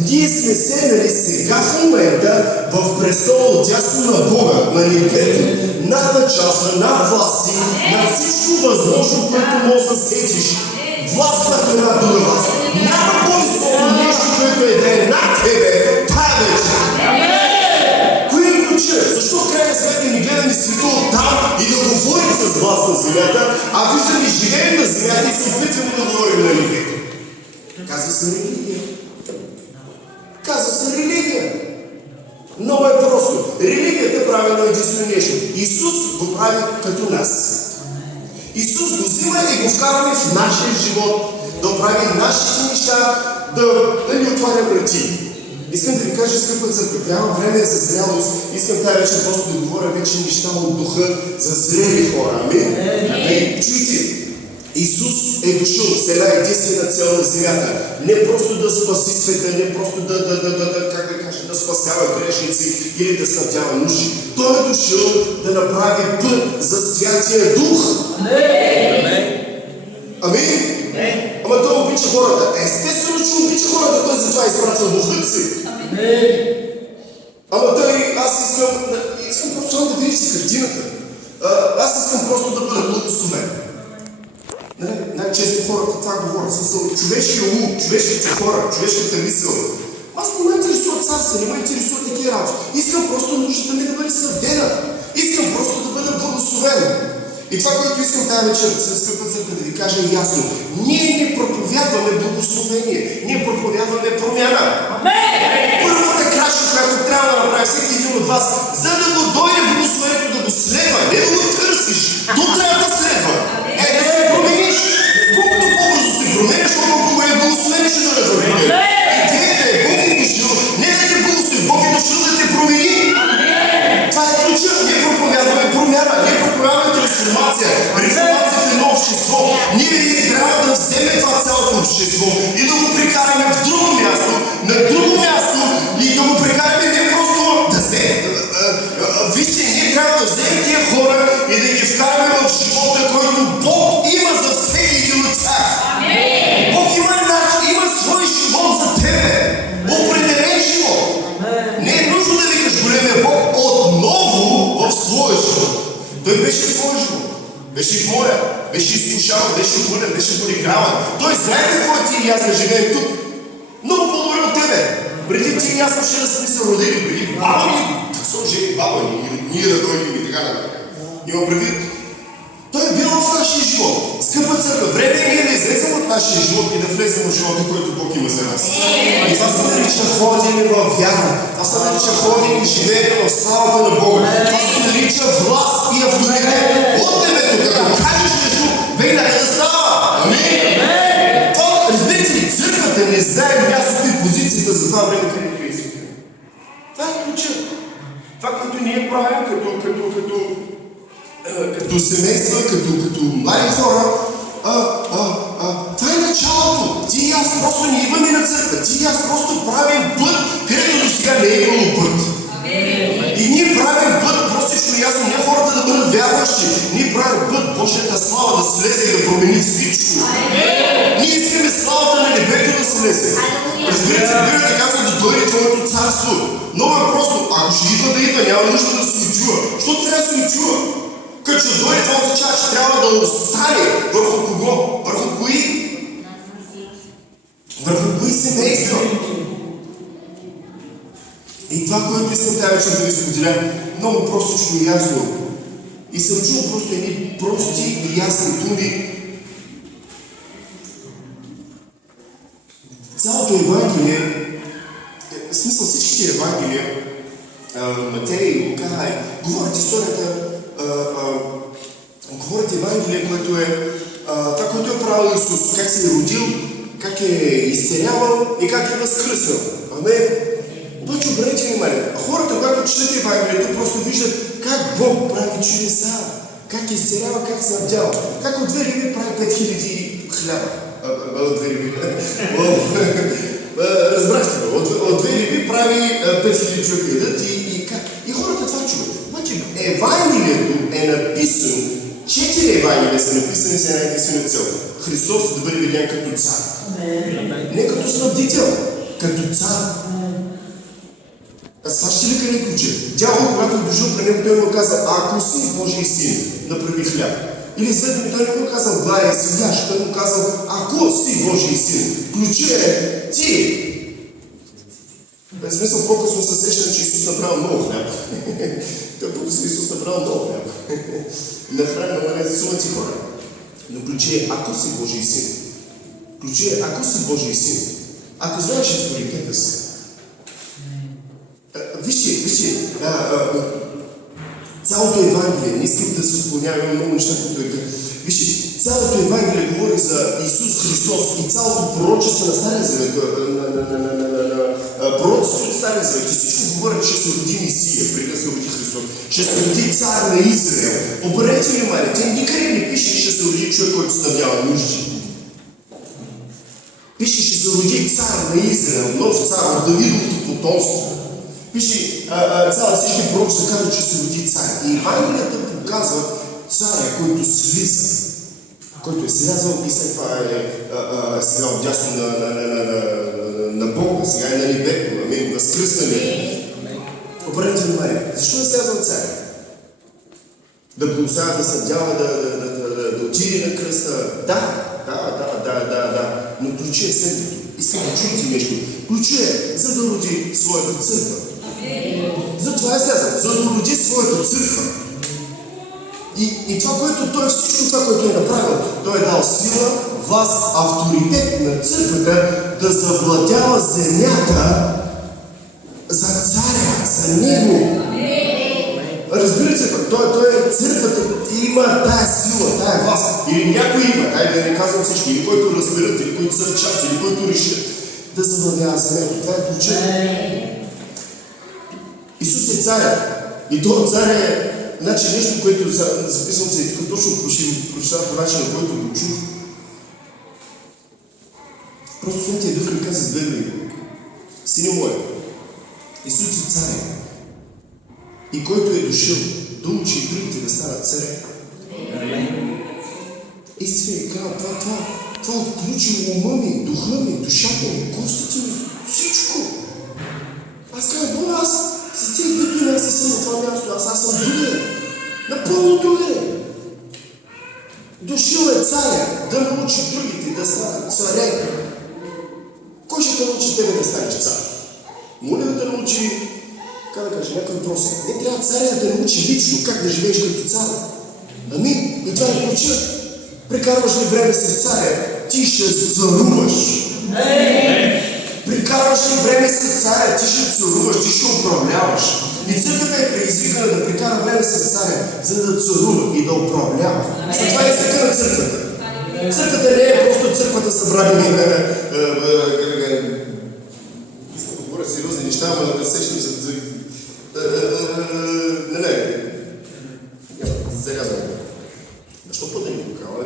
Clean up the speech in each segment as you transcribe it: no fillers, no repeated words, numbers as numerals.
Ние сме седнали сега в момента в престол дясно на Бога, на небето, над началства, над власти, над всичко възможно, което може да сетиш. Власт на една друга власт. Няма по-високо нещо, което да е над тебе, тая вечер. Кои е ключа? Защо крайна сметка ни гледаме свето оттам и да говорим с глас на земята, а виждаме живеем на земята и се опитваме да говорим на небето? Казва се религия. Казва се религия. Много е просто. Религията прави едно единствено нещо. Исус го прави като нас. Исус го взима и го вкараме в нашия живот, да прави нашите неща, да ни отваря врати. Искам да ви кажа, скъпа църква, трябва време за зрялост. Искам тази вечер просто да говоря вече неща от духа за зрели хора. Амин? Амин. Чуйте, Исус е дошъл с една единствена цел на земята. Не просто да спаси света, не просто да спасява грешници или да снабдява нужди. Той е дошъл да направи път за Святия Дух. Амин? Ама той обича хората. Естествено, че обича хората, той затова изпратил Духът си. Ама той, аз искам просто да видиш картината. Аз искам просто да бъда благословен. Най-често хората това говорят. Човешкия ум, човешките хора, човешката мисъл. Аз не ме интересуват царства, не ме интересуват такива работи. Искам просто нуждата ми да бъде съдена. Искам просто да бъда благословен. И това, което искам тази вечер, скъпа църква, да ви кажа ясно. Ние не проповядваме благословение. Ние проповядваме промяна. Първата крачка, която трябва да направи всеки един от вас, за да го дойде благословението, да го следва, не да го търсиш. То трябва да следва. Да се промениш. Колкото по-бързо се промениш, толкова е благословение, ще да промениш. Идеята е, Бог е дошъл, не да те благослови, Бог е дошъл да те промени. Това е ключа. Ние проповядваме промяна, ние проповядваме трансформация, реформация в едно общество. Ние трябва да вземем това цялото общество и да го прикараме в друго място, на друго място и да го прикараме не просто да вземем. Вижте, ние трябва да вземем тия хора и да ги вкараме в живота, който Бог има за всеки един от тях. Бог има свой живот за тебе. Определен живот. Не е нужно да викаш големия Бог отново в своя живот. Той беше в твоя живот. Беше в моя. Беше изкушаван, беше болен, беше подиграван. Той знае какво е ти и аз да живеем тук. Много по-добре от тебе. Преди ти и аз ще да сме се родили. Преди баба ни, да са жени баба ни, или ние да дойдем и така нататък. Има предвид. Той е бил в нашия живот. Скъпа църква, време е ние да излезем от нашия живот и да влезем в живота, който Бог има за нас. И това се нарича ходене в вяра. Това се нарича ходене и живеене в славата на Бога. Това се нарича власт и авторитет. От небето, като кажеш нещо, веднага да става. Амин. Това, разберете ли, църквата не знае мястото и позицията за това време, където е Исус. Това е ключа. Това, което ние правим като семейства, като млади хора, това е началото. Ти и аз просто не идваме на църква. Ти и аз просто правим път, където до сега не е имало път. И ние правим път, простичко и ясно, не хората да бъдат вярващи. Ние правим път, Божията слава да слезе и да промени всичко. Ние искаме славата на небето да слезе. Разбирате, Библията казва да дойде Твоето царство. Много е просто. Ако ще идва да идва, няма нужда да се чува. Що трябва да се чува? Като ще дойде, това означава, че трябва да остане върху кого? Върху кои? Върху кои семейства? И това, което искам тази вечер да ви споделя, много простичко и ясно. И съм чул просто едни прости и ясни думи. Цялото Евангелие, в смисъл всичките Евангелия, Матей, Лука, говорят историята, говорят Евангелие, което е това, което е правил Исус, как се е родил, как е изцелявал и как е възкръснал. Амен. Обаче обърнете внимание, хората, когато четат Евангелието, просто виждат как Бог прави чудеса, как изцелява, как снабдява, как от 2 риби прави 5000 хляба. От 2 риби. Разбрахте го, от 2 риби прави 5000 човека ядат и хората това чуват. Обаче Евангелието е написано, 4 Евангелия са написани с една единствена цел. Христос да бъде видян като цар. Не като снабдител, като цар. А сващи ли къде ключа? Дявол, когато е дошъл при него, той му каза, ако си Божий син, направи хляб. Или след той не му казал, глая си яш, той му казал, ако си Божий син, ключа е ти. В смисъл, по-късно се сещам, че Исус направил много хляб. Той по-късно Исус направил много хляб. Нахранил на сумати хора. Но ключа е, ако си Божий син. Ключа е, ако си Божий син. Ако знаеш авторитета си. Вижте, цялото Евангелие, не искам да се отклонявам много неща, които е. Вижте, цялото Евангелие говори за Исус Христос и цялото пророчество на Стария Завет, пророчеството от Стария Завет, и всичко говори, че се роди Месия, преди да се роди Христос, ще се роди цар на Израел. Обърнете внимание, те никъде не пише, че ще се роди човек, който снабдява нужди. Пише, ще се роди цар на Израел, нов цар от Давидовото потомство. Пише, всички пророчества казват, че се роди цар. И Евангелията показва царя, който слиза, който е слязал и след това е сега отдясно на Бога, сега е на небето, възкръснали. Обърнете внимание, защо е слязал царя? Да благославя, да съдява, да отиде на кръста. Да. Но ключа е следното. Искам да чуете нещо. Ключа е за да роди своята църква. Затова е слязал, за да роди своята църква. И това, което той, всичко това, което е направил, той е дал сила, власт, авторитет на църквата да завладява земята за царя, за него. Разбирате, той е църквата, има тая сила, тая власт. Или някой има, да не казвам всички, или който разберат, или който са в част, или който решат да завладява земята. Това е ключът. Исус е царя. И този цар е, значи нещо, което записвам се и тук точно прочитам по начина, който го чух. Просто Святия Дух ми каза с две думи. Сине мой, Исус е царя. И който е дошъл да учи и другите да станат царе. Истина е казва, това отключи ума ми, духа ми, душата ми, костите ми, всичко. Аз казвам, Бога, аз с тези които не съм на това място, аз съм другаде. Напълно другаде. Дошъл е царя да научи другите да станат царе. Кой ще те научи тебе да станеш цар? Моля да научи, как да кажа, някой въпрос. Не трябва царя да научи лично как да живееш като цар. Амин. И това е ключа. Прекарваш ли време с царя, ти ще царуваш. Прекарваш ли време с царя, ти ще царуваш, ти ще управляваш. И църквата е предизвикана да прекара време с царя, за да царува и да управлява. Това е езика на църквата. Църквата не е просто църквата събрани. Искам да говоря сериозни неща, но да сещам се. Зарязвам. Защо път да ни покава?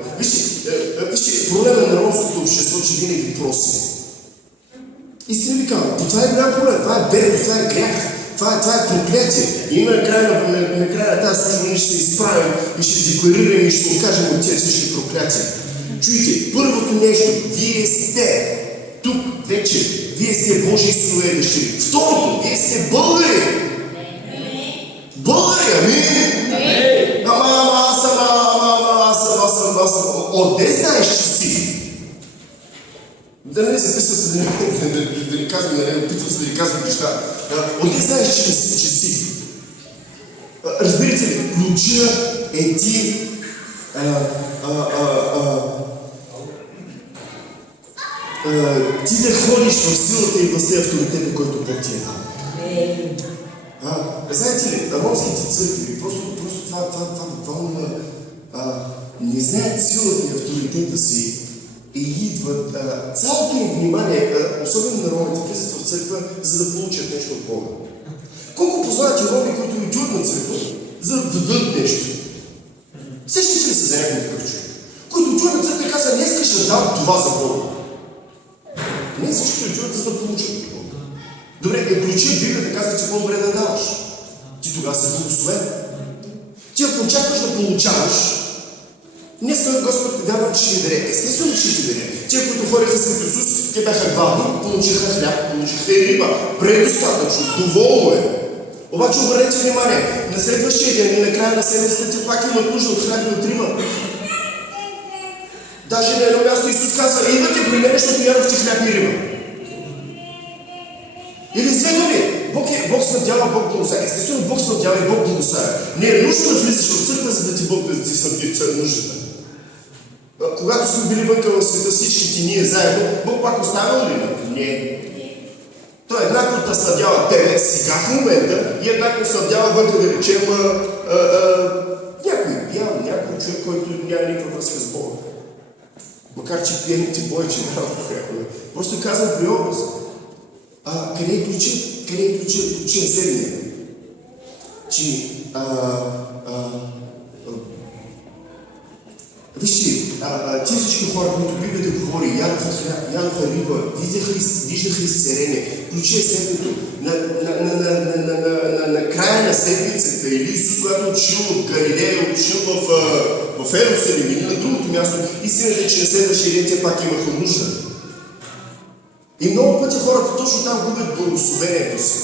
Вижте, проблема на ромското общество, че винаги проси. Истина ви казвам, това е голям проблем, това е бедност, това е грях, това е проклятие. И накрая на тази служба ние ще се изправим и ще декларираме и ще откажем от тези всички проклятия. Чуйте, първото нещо, вие сте тук вече, вие сте Божии синове и дъщери. Второто, вие сте българи. Българи, амин? Аз съм. Отде знаеш, че си? Да не записва се, да ни казвам, опитвам се да ни казвам неща. Отде знаеш, че си? Разбирате ли, ключа е ти ти да ходиш в силата и властта и авторитета, който Бог ти е дал. Знаете ли, ромските църкви, просто това буквално не знаят силата и авторитета си и идват цялото им внимание, особено на ромите, влизат в църква, за да получат нещо от Бога. Колко познавате роми, които отиват на църква, за да дадат нещо? Сещате ли се за някой такъв човек? Който отиват на църква и казва, днес ще дам това за Бога. Не всички отиват, за да получат от Бога. Добре, ключи в Библията казва, че по-добре да даваш. Ти тогава си благословен. Ти ако очакваш да получаваш, Днес Господ вярва, че ще ти даде. Естествено, че ще ти даде. Те, които ходиха след Исус, те бяха гладни, получиха хляб, получиха и риба. Предостатъчно, доволно е. Обаче обърнете внимание, на следващия ден и на края на седмицата те пак имат нужда от хляб и от риба. Даже на едно място Исус казва, идвате при мен, защото вярвахте хляб и риба. Или с две думи, Бог снабдява, Бог благославя. Естествено, Бог снабдява и Бог благославя. Не е нужно да влизаш в църква, за да ти Бог да ти снабди нуждата. Когато сме били вънка в света, всичките ние заедно, Бог пак оставил ли ни? Не. Той еднакво да снабдява тебе сега в момента и еднакво снабдява вънка, да речем, някой човек, който няма никаква връзка с Бога. Макар че пиените бойче няма понякога. Просто казвам при образ. Къде е ключа? Къде е ключа? Ключа е следния. Че вижте, тези всички хора, които Библията говори, ядоха хляб, ядоха риба, виждаха изцеление. Ключа е следното. На края на седмицата или Исус, когато учил от Галилея, учил в Ерусалим или на другото място, истината е, че на следващия ден те пак имаха нужда. И много пъти хората точно там губят благословението си.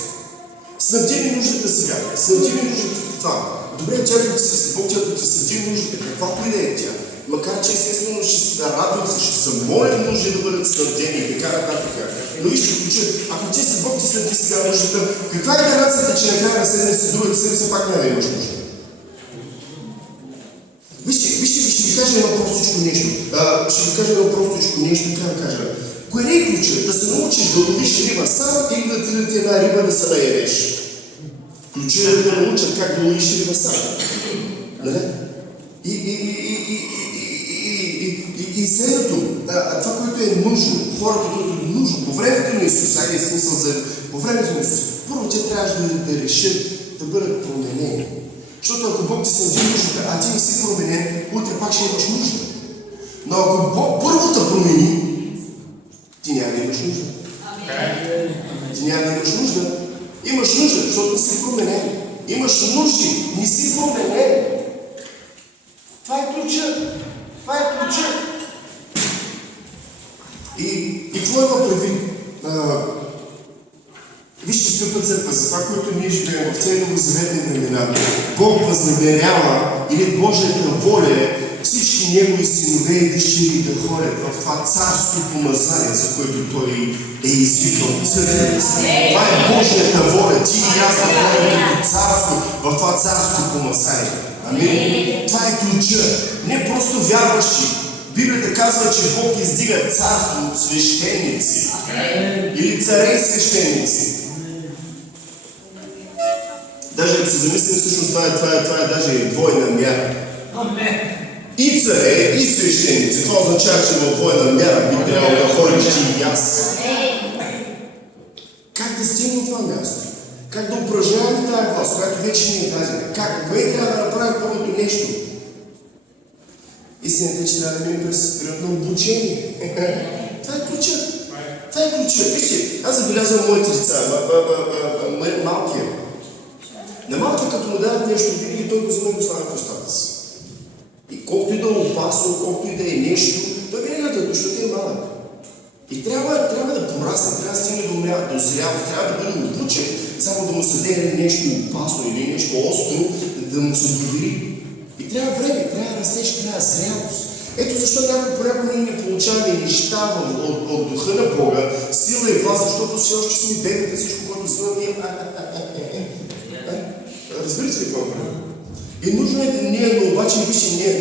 Снабди ми нуждата сега, снабди ми нуждата в това. Добре, Бог тя да ти снабди нуждата, каквато и да е тя. Макар че естествено ще се радвам се, ще съм молен нужди да бъдат снабдени и така нататък. Но вижте, ако ти си Бог ти снабди сега нуждата, каква е гаранцията, че накрая на седмица, другата седмица пак няма да имаш нужда? Вижте, ще ви кажа едно простичко нещо. Как да кажа. Кое не е ключа? Да се научиш да ловиш риба сам или да ти даде една риба да се наедеш? Ключа е да научат как да ловиш риба сам. Нали? И следното, това, което е нужно, хората, които е нужно, по времето на Исус, по времето на Исус, първо те трябваше да решат да бъдат променени. Защото ако Бог ти снабди нуждата, а ти не си променен, утре пак ще имаш нужда. Но ако Бог първо те промени, ти няма да имаш нужда. Ти няма да имаш нужда. Имаш нужда, защото не си променен. Имаш нужди, не си променен. Това е ключа. Това е ключа. И какво има предвид? Вижте скъпа църква, за това, което ние живеем в тези новозаветни времена, Бог възнамерява или Божията воля е всички Негови синове и дъщери да ходят в това царство помазание, за което Той е извикал църквата. Това е Божията воля. Ти и аз да ходим като царство, в това царство помазание. Амин. Това е ключа. Не просто вярващи. Библията казва, че Бог издига царство от свещеници. Или царе и свещеници. Даже ако се замислим, всъщност това е даже двойна мяра. И царе, и свещеници. Това означава, че в двойна мяра би трябвало да ходиш ти и аз. Как да стигнем това място? Как да упражняваме тази власт, която вече ни е дадена? Кое трябва да направим първото нещо? Истината е, че трябва да минем през период на обучение. Това е ключа. Това е ключа. Вижте, аз забелязвам моите деца, малкия. На малкия, като му дадат нещо, винаги той го взема и го слага в устата си. И колкото и да е опасно, колкото и да е нещо, той винаги да защото е малък. И трябва да порасне, трябва да стигне до зрялост, трябва да бъде обучен, само да му се даде нещо опасно или нещо остро, да му се довери. И трябва време, трябва растеж, трябва зрялост. Ето защо понякога ние не получаваме неща от духа на Бога, сила и власт, защото все още сме бедните, всичко, което сме ние. Разбирате ли какво е? И нужно е ние, обаче,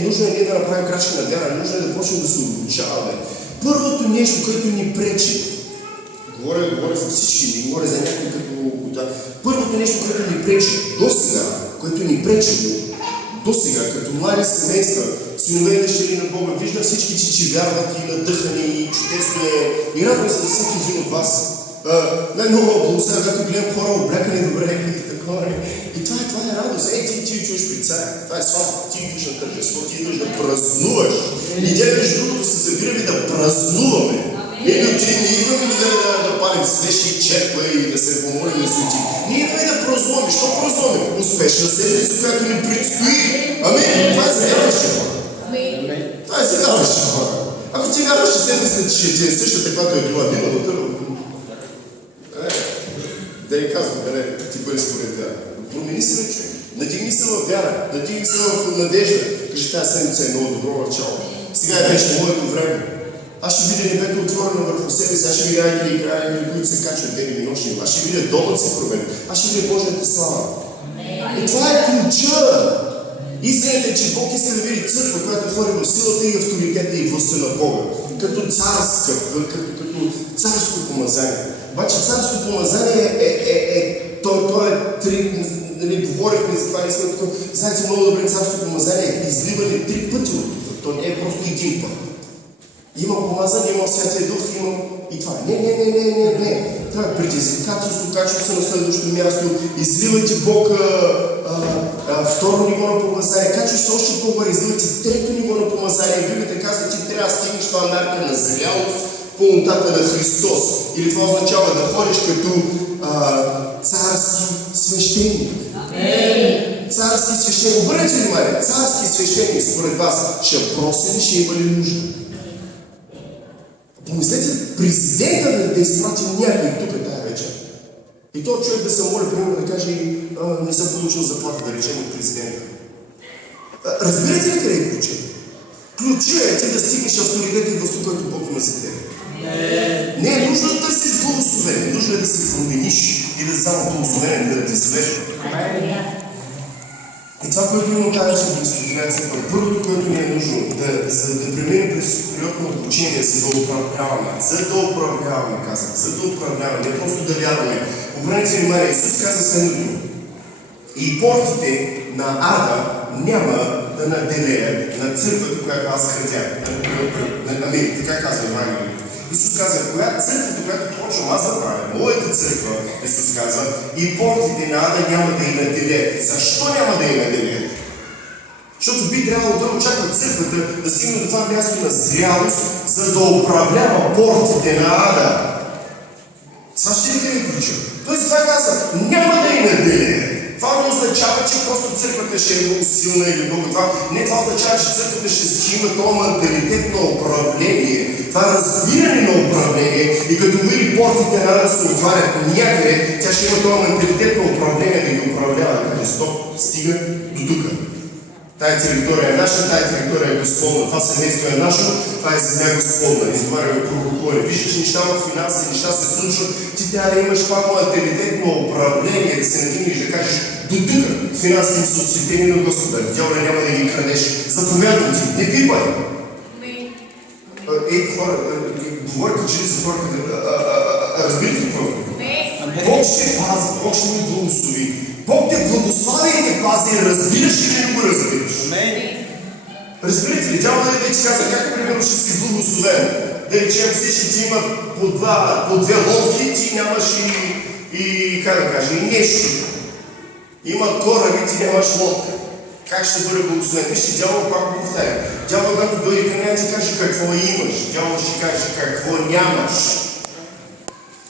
нужно е ние да направим крачка на вяра, нужно е да почнем да се обучаваме. Първото нещо, което ни пречи, говоря за всички, не говоря за някой като... Първото нещо, което ни пречи до сега, като млади семейства, синове и дъщери на Бога, вижда всички, че вярват и надъхани, и чудесни, и радвам се за всеки един от вас. Най-много благословя, когато гледам хора облякани добре и такова. И това е радост. Ти чуеш при царя. Това е слава. Ти идваш на тържество, ти идваш да празнуваш. Ние между другото се събираме да празнуваме. Ние не идваме да палим свещи, черква и да се помолим на свети. Ние идваме да празнуваме. Що празнуваме? Успешна седмица, която ни предстои. Амин. Това е за вярващи хора. Това е сега върши хора. Ако ти вярваш, че седмицата ще е същата, която е била миналата, да не казвам, да не ти бъде според тя. Промени се на човек. Надигни се в вяра, надигни се в надежда. Кажи, тази седмица е много добро начало. Сега е вече моето време. Аз ще видя небето отворено върху себе си, аз ще видя ангели, които се качват ден и нощи. Аз ще видя домът се променя. Аз ще видя Божията слава. И това е ключа. Истината е, че Бог иска да види църква, която хори в силата и авторитета и властта на Бога. Като царско помазание. Обаче царско помазание то е три, нали, говорихме за това, знаете много добре, царско помазание изливане 3 пъти от то не е просто един път. Има помазание, има Святия Дух, има и това. Не. Това е предизвикателство, качество на следващото място. Изливайте Бог второ ниво на помазание, качество още по-горе, изливайте трето ниво на помазание. Библията казва, че трябва да стигнеш това мярка на зрялост, пълнотата на Христос. Или това означава да ходиш като царски свещеник. Царски свещеник. Обърнете внимание, царски свещеник според вас ще проси ли, ще има ли нужда? Помислете, президента да изпрати някой тук тази вечер. И този човек да се моли, примерно да каже, не съм получил заплата, да речем от президента. Разбирате ли къде е ключа? Ключа е ти да стигнеш авторитет и властта, който Бог има за теб. Не е нужно да търсиш благословение, нужно е да се промениш и да взема благословение, да те свежда. И това, което има казва, че Господиняцията, първото, което ни е нужно, за да преминем през период на обучение, за да управляваме, казах, за да управляваме, не просто да вярваме. Обърнете внимание, Исус каза следното. И портите на Ада няма да наделеят на църквата, която аз градя. Така казва Евангелието. Исус казва, коя църквата, която почвам аз да правя, моята църква, Исус казва, и портите на Ада няма да и наделеят. Защо няма да и наделеят? Защото би трябвало да очаква църквата да стигне до това място на зрялост, за да управлява портите на Ада. Това ще ли да ви ключа? Той това казва, няма да и наделеят. Това не означава, че просто църквата ще е много силна или много това. Не, това означава, че църквата ще има това менталитет на управление, това разбиране на управление и като види портите на да се отварят някъде, тя ще има това менталитет на управление да ги управлява. Да каже, стоп, стига до тук. Тая територия е наша, тая територия е Господна. Това семейство е наше, това е земя Господна. Изговаряме пророкове. Виждаш неща в финанси, неща се случват. Ти трябва да имаш това менталитет на управление, да се надигнеш, да кажеш до тук. Финансите ми са осветени на Господа. Дяволя няма да ги крадеш. Заповядвам ти, не пипай. Хора, говорите, че ли са хората, разбирате какво? Бог ще пази, Бог ще ни благослови. Бог те благослави и те пази, разбираш ли не го разбираш? Разбирате ли? Дявола вече каза, как примерно ще си благословен. Да речем, всички ти имат по две лодки, ти нямаш и как да кажа, и нещо. Има кораби, ти нямаш лодка. Как ще бъде благословен? Вижте, дявол пак повтаря. Дявол, когато дойде към нея, ти каже какво имаш. Дявол ще каже какво нямаш.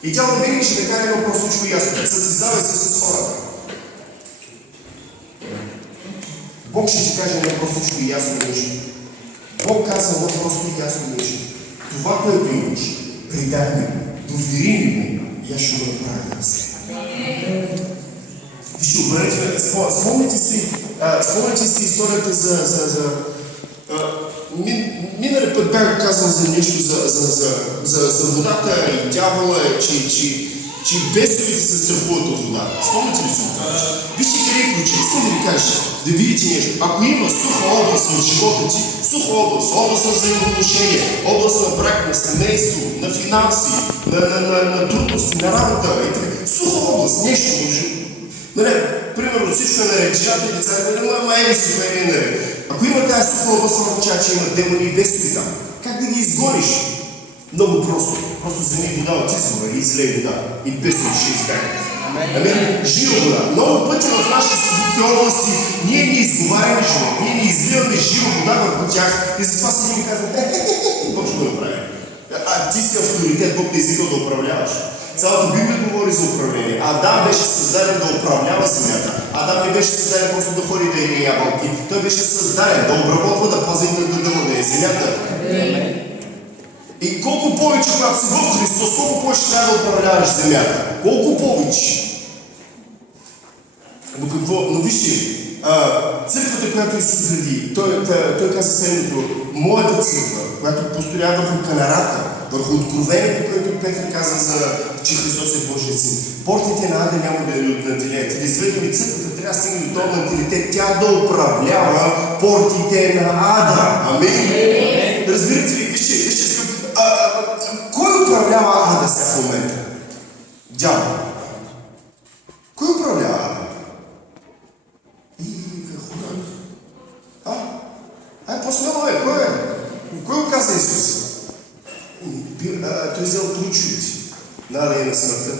И дявол винаги ще да каже едно простичко ясно. Състезавай се с хората. Бог ще ти каже едно простичко и ясно нещо. Бог казва едно просто и ясно нещо. Това, което имаш, предай ми, довери ми и аз ще го направя да се. Вижте, обърнете, спомняте си историята за миналия път бях казал за нещо за водата и дявола, че бесовете се страхуват от водата. Спомняте ли си това? Вижте къде е ключа. Искам да ви кажа, да видите нещо. Ако има суха област в живота ти, суха област на взаимоотношения, област на брак, на семейство, на финанси, на трудности, на работа, суха област, нещо в живота. Примерно всичко е наред, жената и децата, ели си, не е наред. Ако има тази суха област, означава, че има демони и бесови там. Как да ги изгониш? Много просто. Просто вземи вода от извора и излей вода. И бесови ще избягат. Жива вода. Много пъти в нашите сухи области ние не изговаряме живот. Ние не изливаме жива вода върху тях. И затова си ми казват, Бог ще го направи. А ти си авторитет, Бог те извика да управляваш. Цялата Библия говори за управление. Адам беше създаден да управлява земята. Адам не беше създаден просто да ходи да яде ябълки. Той беше създаден да обработва, да пази, да владее земята. И колко повече, когато си в Христос, колко повече трябва да управляваш земята? Колко повече? Но вижте, църквата, която Исус гради, той каза следното: моята църква, която построява върху канарата, върху откровението, което Петър каза, че Христос е Божия син. Портите на Ада няма да я надделеят. Или изведаме църквата, трябва да стигне до този менталитет, тя да управлява портите на Ада. Амин? Разбирате ли? Вижте, кой управлява Ада сега в момента? Дявол. Кой управлява Ада? По-смело е, кой е? Кой го каза Исус? Той взел ключовете на Ада и на смъртта.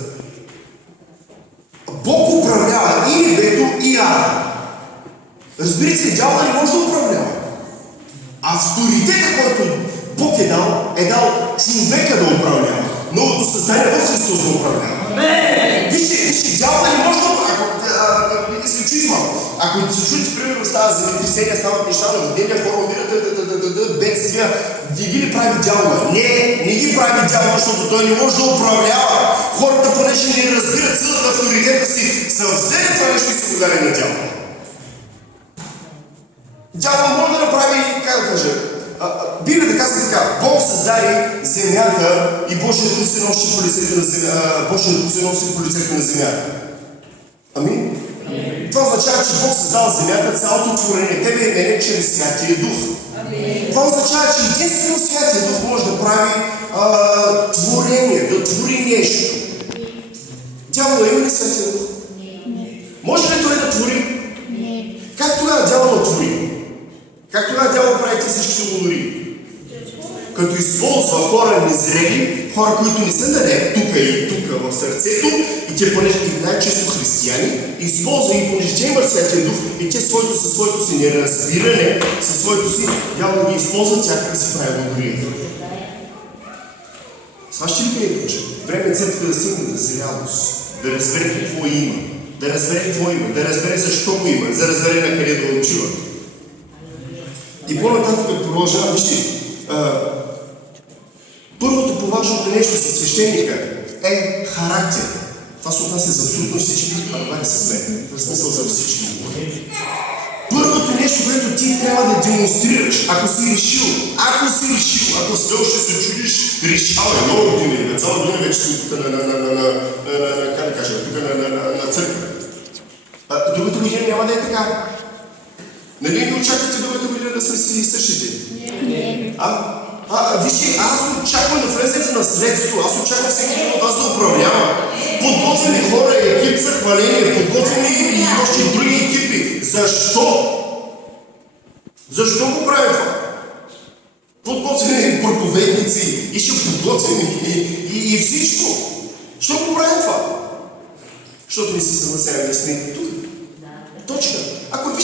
Бог управлява и небето, и Ада. Разбирате ли, дявола не може да управлява. Авторитета, който Бог е дал човека да управлява. Новото създание в Христос да управлява. Вижте, дявола не може да управлява. Ако се чуете, примерно, става земетресения, стават неща, наводнения, хора умират, бедствия, ги ли прави дявола? Не ги прави дявола, защото той не може да управлява. Хората, понеже не разбират силата, авторитета си, са взели това нещо и са го дали на дявола. Дявол може да направи, как да кажа, Библията казва така: Бог създаде земята и Божия дух се носи по лицето на земята. Божия дух се носи по лицето на земята. Амин? Това означава, че Бог създава земята, цялото творение, тебе и мене, чрез Святия Дух. Това означава, че единствено Святия Дух може да прави творение, да твори нещо. Дявола има ли Святия Дух? Може ли той да твори? Как тогава дявола твори? Как тогава дявола прави тези всички лунори? Като използва хора незрели, хора, които не са наред тук и тук в сърцето, и те, понеже най-често християни, използва и понеже те имат Святия Дух, и те със своето си неразбиране, със своето си, дявола ги използват, тя как си прави лунорията. Това ще ли кажа? Време е църква да стигне до зрялост, да разбере какво има, да разбере защо го има, да разбере на къде да отива. И по-нататък като продължава, вижте, първото по-важното нещо за свещеника е характер. Това се отнася за абсолютно всички, това с мен. В смисъл за всички. Първото нещо, което ти трябва да демонстрираш, ако си решил, ако все още се чудиш, решава много години, цяла година вече си тук на църква. Другата година няма да е така. Нали не очаквате другата година да сме си същите? Не. Вижте, аз очаквам да влезете в наследство, аз очаквам всеки един от вас да управлява. Подготвени хора, екип за хваление, подготвени и още други екипи. Защо? Защо го правим това? Подготвени проповедници и ще подготвени и всичко. Защо го правим това? Защото не се съгласяваме да сме тук. Точка. Ако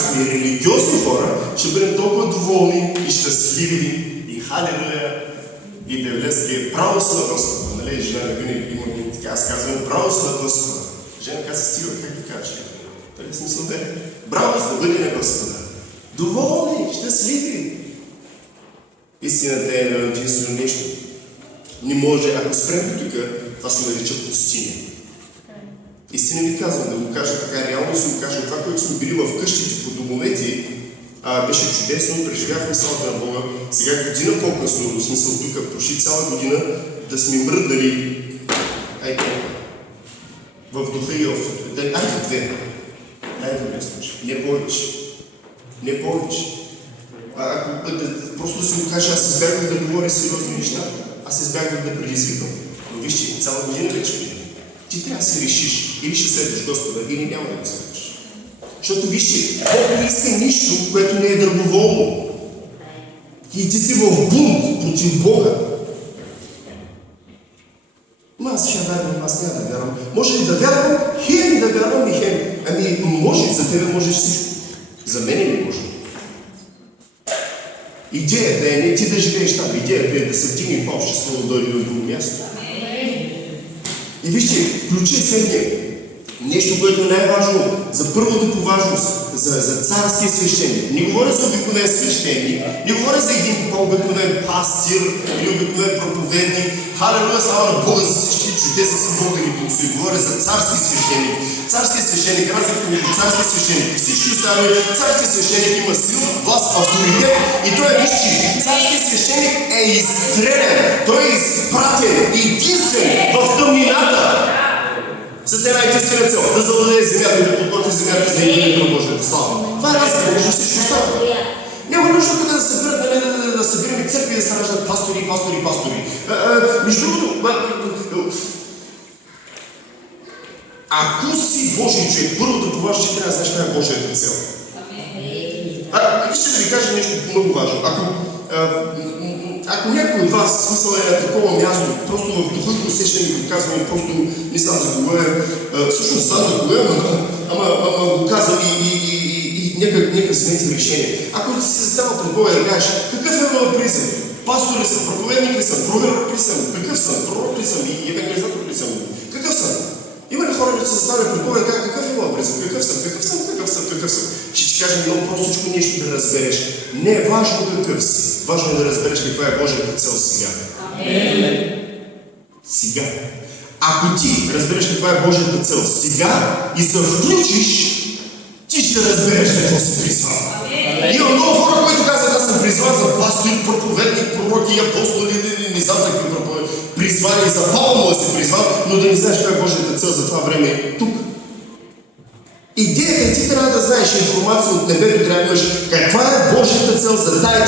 сме религиозни хора, ще бъдем толкова доволни и щастливи и халелуя и да влезли право с Господа. Нали, жена винаги има така, аз казвам право с Господа. Жена каза, стига, как да кажа? Това е смисъл да е. Браво да бъде на Господа. Доволни, щастливи. Истината е на единствено нещо. Не може, ако спрем тук, това се нарича пустиня. Истина ви казвам, да го кажа така, реално си го кажа, това, което сме били в къщите по домовете, беше чудесно, преживяхме славата на Бога. Сега година по-късно, в смисъл тук, почти цяла година, да сме мръднали в духа и в... Две. Не повече. Не повече. Просто да си го кажа, аз избягвах да говоря сериозни неща, аз избягвах да предизвикам. Но вижте, цяла година вече ти трябва да се решиш. Или ще следваш Господа, или няма да го следваш. Защото вижте, Бог не иска нищо, което не е дърговолно. И ти си в бунт против Бога. Аз ще вярвам, аз няма да вярвам. Може ли да вярвам? Хем да вярвам и хем. Може, за тебе може всичко. За мен не може. Идеята е не ти да живееш там. Идеята е да се вдигне това общество да дойде до друго място. И вижте, ключът е следния. Нещо, което е най-важно, за първото по важност, за царския свещеник. Не говоря за обикновен свещеник, не говоря за един по-обикновен пастир или обикновен проповедник. Халелуя, слава на Бога за всички чудеса си Бог да ги благослови. Говоря за царски свещеник. Царският свещеник, разлика между царския свещеник и всички останали, царският свещеник има сила, власт, авторитет и той е вижте. Царският свещеник е изстрелян, той е изпратен, единствен в тъмнината. С една единствена цел, да завладее земята и да подготви земята за единението на Божията слава. Това е разлика между всичко останало. Няма нужда тук да събират, да събираме църкви и да се раждат пастори. Между другото, ако си Божий човек, първото по важно, че трябва да знаеш каква е Божията цел. Вижте да ви кажа нещо много важно. Ако някой от вас смисъл е на такова място, просто в духа го усещане го казвам, просто не знам за кого е, всъщност знам за кого е, ама го казвам и нека вземете решение. Ако си се застава пред Бога да кажеш, какъв е моят призъм? Пастор ли съм, проповедник ли съм, пророк ли съм, какъв съм, пророк ли съм и евангелизатор ли съм? Какъв съм? Има ли хора, които се заставят пред Бога и кажат, какъв е моят призъм? Какъв съм? Ще ти кажа много простичко нещо да разбереш. Не е важно какъв си. Важно е да разбереш каква е Божията цел сега. Сега. Ако ти разбереш каква е Божията цел сега и се включиш, ти ще разбереш какво си призван. Има много хора, които казват, аз съм призван за пастор, проповедник, пророк и апостол, не знам за какви призвани, за Павел му да си призван, но да не знаеш каква е Божията цел за това време тук. Идеята е, ти трябва да знаеш информация от небето, трябва да имаш каква е Божията цел за тая